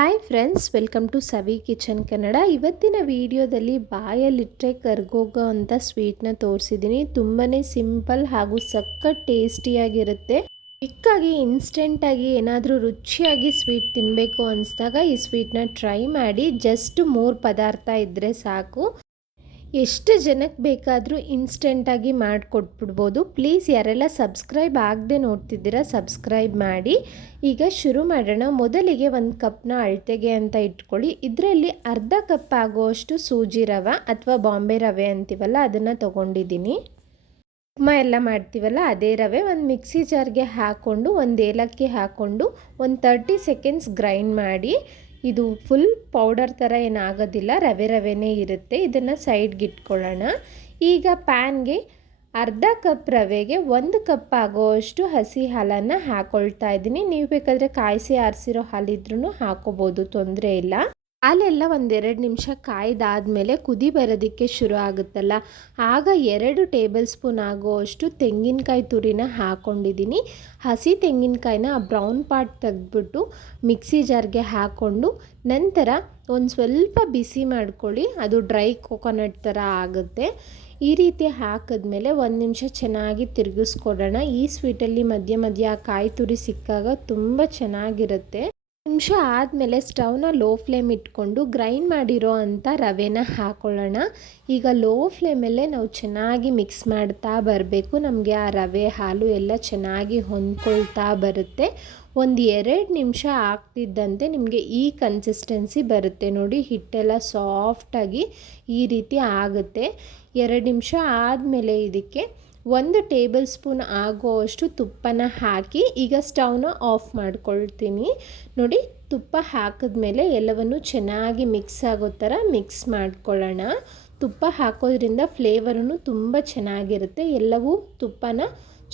Hi friends welcome to Savi kitchen Kannada ಇವತ್ತಿನ ವಿಡಿಯೋದಲ್ಲಿ ಬಾಯಲ್ಲಿಟ್ಟರೆ ಕರ್ಗೋಗೋ ಅಂಥ ಸ್ವೀಟ್ನ ತೋರಿಸಿದ್ದೀನಿ ತುಂಬಾ ಸಿಂಪಲ್ ಹಾಗೂ ಸಖತ್ ಟೇಸ್ಟಿಯಾಗಿರುತ್ತೆ ಕ್ವಿಕ್ಕಾಗಿ ಇನ್ಸ್ಟೆಂಟಾಗಿ ಏನಾದರೂ ರುಚಿಯಾಗಿ ಸ್ವೀಟ್ ತಿನ್ನಬೇಕು ಅನಿಸ್ದಾಗ ಈ ಸ್ವೀಟ್ನ ಟ್ರೈ ಮಾಡಿ. ಜಸ್ಟ್ ಮೂರು ಪದಾರ್ಥ ಇದ್ದರೆ ಸಾಕು. ಎಷ್ಟು ಜನಕ್ಕೆ ಬೇಕಾದರೂ ಇನ್ಸ್ಟೆಂಟಾಗಿ ಮಾಡಿಕೊಟ್ಬಿಡ್ಬೋದು. ಪ್ಲೀಸ್ ಯಾರೆಲ್ಲ ಸಬ್ಸ್ಕ್ರೈಬ್ ಆಗದೆ ನೋಡ್ತಿದ್ದೀರಾ ಸಬ್ಸ್ಕ್ರೈಬ್ ಮಾಡಿ. ಈಗ ಶುರು ಮಾಡೋಣ. ಮೊದಲಿಗೆ ಒಂದು ಕಪ್ನ ಅಳತೆಗೆ ಅಂತ ಇಟ್ಕೊಳ್ಳಿ. ಇದರಲ್ಲಿ ಅರ್ಧ ಕಪ್ ಆಗುವಷ್ಟು ಸೂಜಿ ರವೆ ಅಥವಾ ಬಾಂಬೆ ರವೆ ಅಂತೀವಲ್ಲ, ಅದನ್ನು ತೊಗೊಂಡಿದ್ದೀನಿ. ಉಪ್ಮಾ ಎಲ್ಲ ಮಾಡ್ತೀವಲ್ಲ, ಅದೇ ರವೆ ಒಂದು ಮಿಕ್ಸಿ ಜಾರ್ಗೆ ಹಾಕ್ಕೊಂಡು ಒಂದು ಏಲಕ್ಕಿ ಹಾಕ್ಕೊಂಡು ಒಂದು ತರ್ಟಿ ಸೆಕೆಂಡ್ಸ್ ಗ್ರೈಂಡ್ ಮಾಡಿ. ಇದು ಫುಲ್ ಪೌಡರ್ ಥರ ಏನಾಗೋದಿಲ್ಲ, ರವೆ ರವೆನೇ ಇರುತ್ತೆ. ಇದನ್ನು ಸೈಡ್ಗೆ ಇಟ್ಕೊಳ್ಳೋಣ. ಈಗ ಪ್ಯಾನ್ಗೆ ಅರ್ಧ ಕಪ್ ರವೆಗೆ ಒಂದು ಕಪ್ ಆಗೋವಷ್ಟು ಹಸಿ ಹಾಲನ್ನು ಹಾಕ್ಕೊಳ್ತಾ ಇದ್ದೀನಿ. ನೀವು ಬೇಕಾದರೆ ಕಾಯಿಸಿ ಆರಿಸಿರೋ ಹಾಲಿದ್ರೂ ಹಾಕೋಬೋದು, ತೊಂದರೆ ಇಲ್ಲ. ಹಾಲೆಲ್ಲ ಒಂದೆರಡು ನಿಮಿಷ ಕಾಯ್ದಾದಮೇಲೆ ಕುದಿ ಬರೋದಕ್ಕೆ ಶುರು ಆಗುತ್ತಲ್ಲ. ಆಗ ಎರಡು ಟೇಬಲ್ ಸ್ಪೂನ್ ಆಗುವಷ್ಟು ತೆಂಗಿನಕಾಯಿ ತುರಿನ ಹಾಕ್ಕೊಂಡಿದ್ದೀನಿ ಹಸಿ ತೆಂಗಿನಕಾಯಿನ ಆ ಬ್ರೌನ್ ಪಾರ್ಟ್ ತೆಗೆದ್ಬಿಟ್ಟು ಮಿಕ್ಸಿ ಜಾರ್ಗೆ ಹಾಕ್ಕೊಂಡು ನಂತರ ಒಂದು ಸ್ವಲ್ಪ ಬಿಸಿ ಮಾಡ್ಕೊಳ್ಳಿ, ಅದು ಡ್ರೈ ಕೊಕೊನಟ್ ಥರ ಆಗುತ್ತೆ. ಈ ರೀತಿ ಹಾಕಿದ್ಮೇಲೆ ಒಂದು ನಿಮಿಷ ಚೆನ್ನಾಗಿ ತಿರುಗಿಸ್ಕೊಡೋಣ. ಈ ಸ್ವೀಟಲ್ಲಿ ಮಧ್ಯ ಮಧ್ಯ ಕಾಯಿ ತುರಿ ಸಿಕ್ಕಾಗ ತುಂಬ ಚೆನ್ನಾಗಿರುತ್ತೆ. ನಿಮಿಷ ಆದಮೇಲೆ ಸ್ಟವ್ನ ಲೋ ಫ್ಲೇಮ್ ಇಟ್ಕೊಂಡು ಗ್ರೈಂಡ್ ಮಾಡಿರೋ ಅಂಥ ರವೆನ ಹಾಕೊಳ್ಳೋಣ. ಈಗ ಲೋ ಫ್ಲೇಮಲ್ಲೇ ನಾವು ಚೆನ್ನಾಗಿ ಮಿಕ್ಸ್ ಮಾಡ್ತಾ ಬರಬೇಕು. ನಮಗೆ ಆ ರವೆ ಹಾಲು ಎಲ್ಲ ಚೆನ್ನಾಗಿ ಹೊಂದ್ಕೊಳ್ತಾ ಬರುತ್ತೆ. ಒಂದು ಎರಡು ನಿಮಿಷ ಆಗ್ತಿದ್ದಂತೆ ನಿಮಗೆ ಈ ಕನ್ಸಿಸ್ಟೆನ್ಸಿ ಬರುತ್ತೆ ನೋಡಿ. ಹಿಟ್ಟೆಲ್ಲ ಸಾಫ್ಟಾಗಿ ಈ ರೀತಿ ಆಗುತ್ತೆ. ಎರಡು ನಿಮಿಷ ಆದಮೇಲೆ ಇದಕ್ಕೆ ಒಂದು ಟೇಬಲ್ ಸ್ಪೂನ್ ಆಗೋವಷ್ಟು ತುಪ್ಪನ ಹಾಕಿ ಈಗ ಸ್ಟವ್ನ ಆಫ್ ಮಾಡ್ಕೊಳ್ತೀನಿ. ನೋಡಿ, ತುಪ್ಪ ಹಾಕಿದ್ಮೇಲೆ ಎಲ್ಲವನ್ನು ಚೆನ್ನಾಗಿ ಮಿಕ್ಸ್ ಆಗೋ ಥರ ಮಿಕ್ಸ್ ಮಾಡ್ಕೊಳ್ಳೋಣ. ತುಪ್ಪ ಹಾಕೋದ್ರಿಂದ ಫ್ಲೇವರೂ ತುಂಬ ಚೆನ್ನಾಗಿರುತ್ತೆ. ಎಲ್ಲವೂ ತುಪ್ಪನ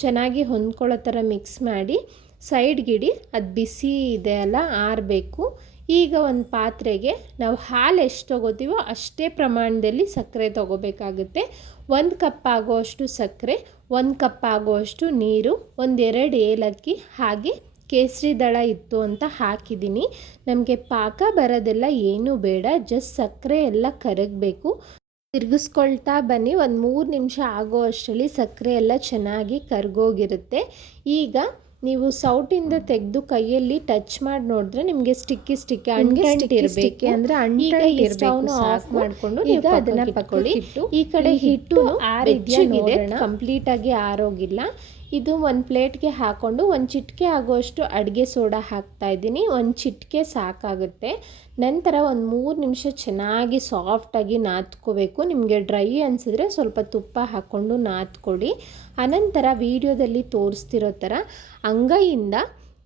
ಚೆನ್ನಾಗಿ ಹೊಂದ್ಕೊಳ್ಳೋ ಥರ ಮಿಕ್ಸ್ ಮಾಡಿ ಸೈಡ್ಗಿಡಿ ಅದು ಬಿಸಿ ಇದೆ ಅಲ್ಲ, ಆರಬೇಕು. ಈಗ ಒಂದು ಪಾತ್ರೆಗೆ ನಾವು ಹಾಲು ಎಷ್ಟು ತೊಗೋತೀವೋ ಅಷ್ಟೇ ಪ್ರಮಾಣದಲ್ಲಿ ಸಕ್ಕರೆ ತೊಗೋಬೇಕಾಗುತ್ತೆ. ಒಂದು ಕಪ್ ಆಗೋಷ್ಟು ಸಕ್ಕರೆ, ಒಂದು ಕಪ್ ಆಗೋಷ್ಟು ನೀರು ಒಂದೆರಡು ಏಲಕ್ಕಿ, ಹಾಗೆ ಕೇಸರಿ ದಳ ಇತ್ತು ಅಂತ ಹಾಕಿದ್ದೀನಿ. ನಮಗೆ ಪಾಕ ಬರೋದೆಲ್ಲ ಏನೂ ಬೇಡ, ಜಸ್ಟ್ ಸಕ್ಕರೆ ಎಲ್ಲ ಕರಗಬೇಕು. ತಿರುಗಿಸ್ಕೊಳ್ತಾ ಬನ್ನಿ, ಒಂದು ಮೂರು ನಿಮಿಷ ಆಗೋ ಅಷ್ಟರಲ್ಲಿ ಸಕ್ಕರೆ ಎಲ್ಲ ಚೆನ್ನಾಗಿ ಕರ್ಗೋಗಿರುತ್ತೆ. ಈಗ ನೀವು ಸೌಟಿಂದ ತೆಗೆದು ಕೈಯಲ್ಲಿ ಟಚ್ ಮಾಡಿ ನೋಡಿದ್ರೆ ನಿಮಗೆ ಸ್ಟಿಕ್ಕಿ ಸ್ಟಿಕ್ಕಿ ಅಂಟಿರಬೇಕು ಅಂದ್ರೆ ಅಂಟಿರಬೇಕು ಆಫ್ ಮಾಡಿಕೊಂಡು ಈಗ ಅದನ್ನ ಪಕ್ಕೊಳ್ಳಿ ಈ ಕಡೆ ಹಿಟ್ಟು ಕಂಪ್ಲೀಟ್ ಆಗಿ ಆರೋಗಿಲ್ಲ. ಇದು ಒಂದು ಪ್ಲೇಟ್ಗೆ ಹಾಕ್ಕೊಂಡು ಒಂದು ಚಿಟಿಕೆ ಆಗುವಷ್ಟು ಅಡುಗೆ ಸೋಡಾ ಹಾಕ್ತಾ ಇದ್ದೀನಿ. ಒಂದು ಚಿಟಿಕೆ ಸಾಕಾಗುತ್ತೆ. ನಂತರ ಒಂದು ಮೂರು ನಿಮಿಷ ಚೆನ್ನಾಗಿ ಸಾಫ್ಟಾಗಿ ನಾದ್ಕೋಬೇಕು ನಿಮಗೆ ಡ್ರೈ ಅನಿಸಿದ್ರೆ ಸ್ವಲ್ಪ ತುಪ್ಪ ಹಾಕ್ಕೊಂಡು ನಾದ್ಕೊಡಿ ಅನಂತರ ವೀಡಿಯೋದಲ್ಲಿ ತೋರಿಸ್ತಿರೋ ಥರ ಅಂಗೈಯಿಂದ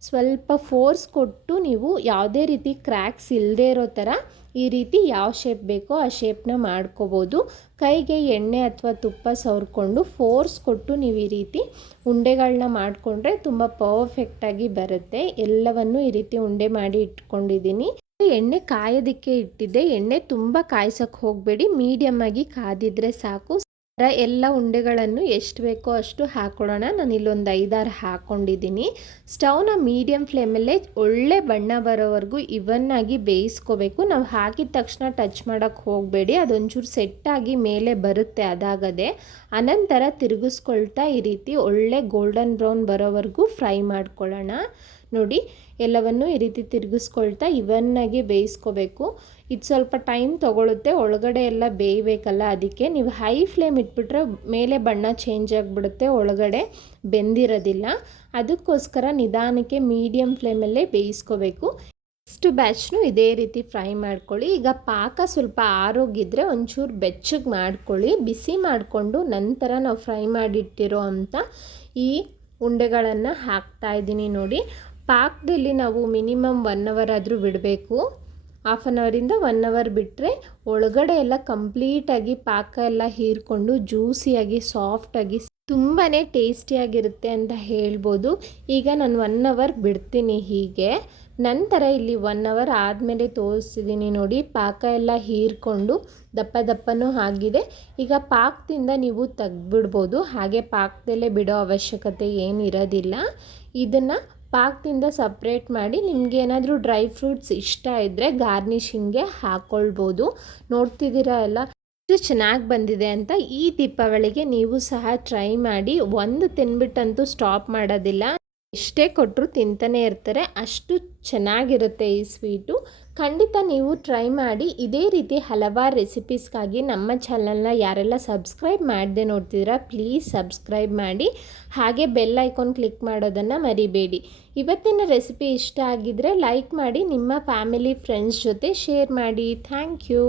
ಸ್ವಲ್ಪ ಫೋರ್ಸ್ ಕೊಟ್ಟು ನೀವು ಯಾವುದೇ ರೀತಿ ಕ್ರ್ಯಾಕ್ಸ್ ಇಲ್ಲದೇ ಇರೋ ಥರ ಈ ರೀತಿ ಯಾವ ಶೇಪ್ ಬೇಕೋ ಆ ಶೇಪ್ನ ಮಾಡ್ಕೋಬೋದು. ಕೈಗೆ ಎಣ್ಣೆ ಅಥವಾ ತುಪ್ಪ ಸವರ್ಕೊಂಡು ಫೋರ್ಸ್ ಕೊಟ್ಟು ನೀವು ಈ ರೀತಿ ಉಂಡೆಗಳನ್ನ ಮಾಡಿಕೊಂಡ್ರೆ ತುಂಬ ಪರ್ಫೆಕ್ಟಾಗಿ ಬರುತ್ತೆ. ಎಲ್ಲವನ್ನು ಈ ರೀತಿ ಉಂಡೆ ಮಾಡಿ ಇಟ್ಕೊಂಡಿದ್ದೀನಿ. ಎಣ್ಣೆ ಕಾಯೋದಕ್ಕೆ ಇಟ್ಟಿದ್ದೆ. ಎಣ್ಣೆ ತುಂಬ ಕಾಯ್ಸೋಕ್ಕೆ ಹೋಗಬೇಡಿ. ಮೀಡಿಯಮ್ ಆಗಿ ಕಾದಿದ್ರೆ ಸಾಕು. ಎಲ್ಲ ಉಂಡೆಗಳನ್ನು ಎಷ್ಟು ಬೇಕೋ ಅಷ್ಟು ಹಾಕೊಳ್ಳೋಣ ನಾನು ಇಲ್ಲೊಂದು ಐದಾರು ಹಾಕ್ಕೊಂಡಿದ್ದೀನಿ ಸ್ಟವ್ನ ಮೀಡಿಯಮ್ ಫ್ಲೇಮಲ್ಲೇ ಒಳ್ಳೆ ಬಣ್ಣ ಬರೋವರೆಗೂ ಇವನ್ನಾಗಿ ಬೇಯಿಸ್ಕೋಬೇಕು. ನಾವು ಹಾಕಿದ ತಕ್ಷಣ ಟಚ್ ಮಾಡೋಕ್ಕೆ ಹೋಗಬೇಡಿ. ಅದೊಂಚೂರು ಸೆಟ್ಟಾಗಿ ಮೇಲೆ ಬರುತ್ತೆ ಅದಾಗದೆ. ಅನಂತರ ತಿರುಗಿಸ್ಕೊಳ್ತಾ ಈ ರೀತಿ ಒಳ್ಳೆ ಗೋಲ್ಡನ್ ಬ್ರೌನ್ ಬರೋವರೆಗೂ ಫ್ರೈ ಮಾಡ್ಕೊಳ್ಳೋಣ ನೋಡಿ ಎಲ್ಲವನ್ನು ಈ ರೀತಿ ತಿರುಗಿಸ್ಕೊಳ್ತಾ ಇವನ್ನಾಗಿ ಬೇಯಿಸ್ಕೋಬೇಕು. ಇದು ಸ್ವಲ್ಪ ಟೈಮ್ ತೊಗೊಳುತ್ತೆ, ಒಳಗಡೆ ಎಲ್ಲ ಬೇಯಬೇಕಲ್ಲ ಅದಕ್ಕೆ. ನೀವು ಹೈ ಫ್ಲೇಮ್ ಇಟ್ಬಿಟ್ರೆ ಮೇಲೆ ಬಣ್ಣ ಚೇಂಜ್ ಆಗಿಬಿಡುತ್ತೆ, ಒಳಗಡೆ ಬೆಂದಿರೋದಿಲ್ಲ. ಅದಕ್ಕೋಸ್ಕರ ನಿಧಾನಕ್ಕೆ ಮೀಡಿಯಮ್ ಫ್ಲೇಮಲ್ಲೇ ಬೇಯಿಸ್ಕೋಬೇಕು. ನೆಕ್ಸ್ಟ್ ಬ್ಯಾಚ್ನು ಇದೇ ರೀತಿ ಫ್ರೈ ಮಾಡ್ಕೊಳ್ಳಿ. ಈಗ ಪಾಕ ಸ್ವಲ್ಪ ಆರೋಗಿದ್ರೆ ಒಂಚೂರು ಬೆಚ್ಚಗೆ ಮಾಡ್ಕೊಳ್ಳಿ. ಬಿಸಿ ಮಾಡಿಕೊಂಡು ನಂತರ ನಾವು ಫ್ರೈ ಮಾಡಿಟ್ಟಿರೋ ಅಂಥ ಈ ಉಂಡೆಗಳನ್ನು ಹಾಕ್ತಾ ಇದ್ದೀನಿ ನೋಡಿ. ಪಾಕದಲ್ಲಿ ನಾವು ಮಿನಿಮಮ್ ಒನ್ ಅವರ್ ಆದರೂ ಬಿಡಬೇಕು. ಹಾಫ್ ಆನ್ ಅವರಿಂದ ಒನ್ ಅವರ್ ಬಿಟ್ಟರೆ ಒಳಗಡೆ ಎಲ್ಲ ಕಂಪ್ಲೀಟಾಗಿ ಪಾಕ ಎಲ್ಲ ಹೀರ್ಕೊಂಡು ಜ್ಯೂಸಿಯಾಗಿ ಸಾಫ್ಟಾಗಿ ತುಂಬಾ ಟೇಸ್ಟಿಯಾಗಿರುತ್ತೆ ಅಂತ ಹೇಳ್ಬೋದು. ಈಗ ನಾನು ಒನ್ ಅವರ್ ಬಿಡ್ತೀನಿ ಹೀಗೆ. ನಂತರ ಇಲ್ಲಿ ಒನ್ ಅವರ್ ಆದಮೇಲೆ ತೋರಿಸ್ತಿದ್ದೀನಿ ನೋಡಿ, ಪಾಕ ಎಲ್ಲ ಹೀರ್ಕೊಂಡು ದಪ್ಪ ದಪ್ಪನೂ ಆಗಿದೆ. ಈಗ ಪಾಕದಿಂದ ನೀವು ತೆಗ್ದುಬಿಡ್ಬೋದು. ಹಾಗೆ ಪಾಕದಲ್ಲೇ ಬಿಡೋ ಅವಶ್ಯಕತೆ ಏನಿರೋದಿಲ್ಲ. ಇದನ್ನು ಪಾಕದಿಂದ ಸಪ್ರೇಟ್ ಮಾಡಿ ನಿಮಗೆ ಏನಾದರೂ ಡ್ರೈ ಫ್ರೂಟ್ಸ್ ಇಷ್ಟ ಇದ್ದರೆ ಗಾರ್ನಿಷಿಂಗ್ಗೆ ಹಾಕ್ಕೊಳ್ಬೋದು ನೋಡ್ತಿದ್ದೀರಾ ಎಲ್ಲ? ಎಷ್ಟು ಚೆನ್ನಾಗಿ ಬಂದಿದೆ ಅಂತ ಈ ದೀಪಾವಳಿಗೆ ನೀವು ಸಹ ಟ್ರೈ ಮಾಡಿ. ಒಂದು ತಿನ್ಬಿಟ್ಟಂತೂ ಸ್ಟಾಪ್ ಮಾಡೋದಿಲ್ಲ. ಎಷ್ಟೇ ಕೊಟ್ಟರು ತಿಂತಾನೆ ಇರ್ತಾರೆ. ಅಷ್ಟು ಚೆನ್ನಾಗಿರುತ್ತೆ ಈ ಸ್ವೀಟು. ಖಂಡಿತ ನೀವು ಟ್ರೈ ಮಾಡಿ. ಇದೇ ರೀತಿ ಹಲವಾರು ರೆಸಿಪೀಸ್ಗಾಗಿ ನಮ್ಮ ಚಾನಲ್ನ ಯಾರೆಲ್ಲ ಸಬ್ಸ್ಕ್ರೈಬ್ ಮಾಡದೆ ನೋಡ್ತಿದ್ದೀರಾ ಪ್ಲೀಸ್ ಸಬ್ಸ್ಕ್ರೈಬ್ ಮಾಡಿ. ಹಾಗೆ ಬೆಲ್ ಐಕಾನ್ ಕ್ಲಿಕ್ ಮಾಡೋದನ್ನು ಮರಿಬೇಡಿ. ಇವತ್ತಿನ ರೆಸಿಪಿ ಇಷ್ಟ ಆಗಿದ್ದರೆ ಲೈಕ್ ಮಾಡಿ, ನಿಮ್ಮ ಫ್ಯಾಮಿಲಿ ಫ್ರೆಂಡ್ಸ್ ಜೊತೆ ಶೇರ್ ಮಾಡಿ. Thank you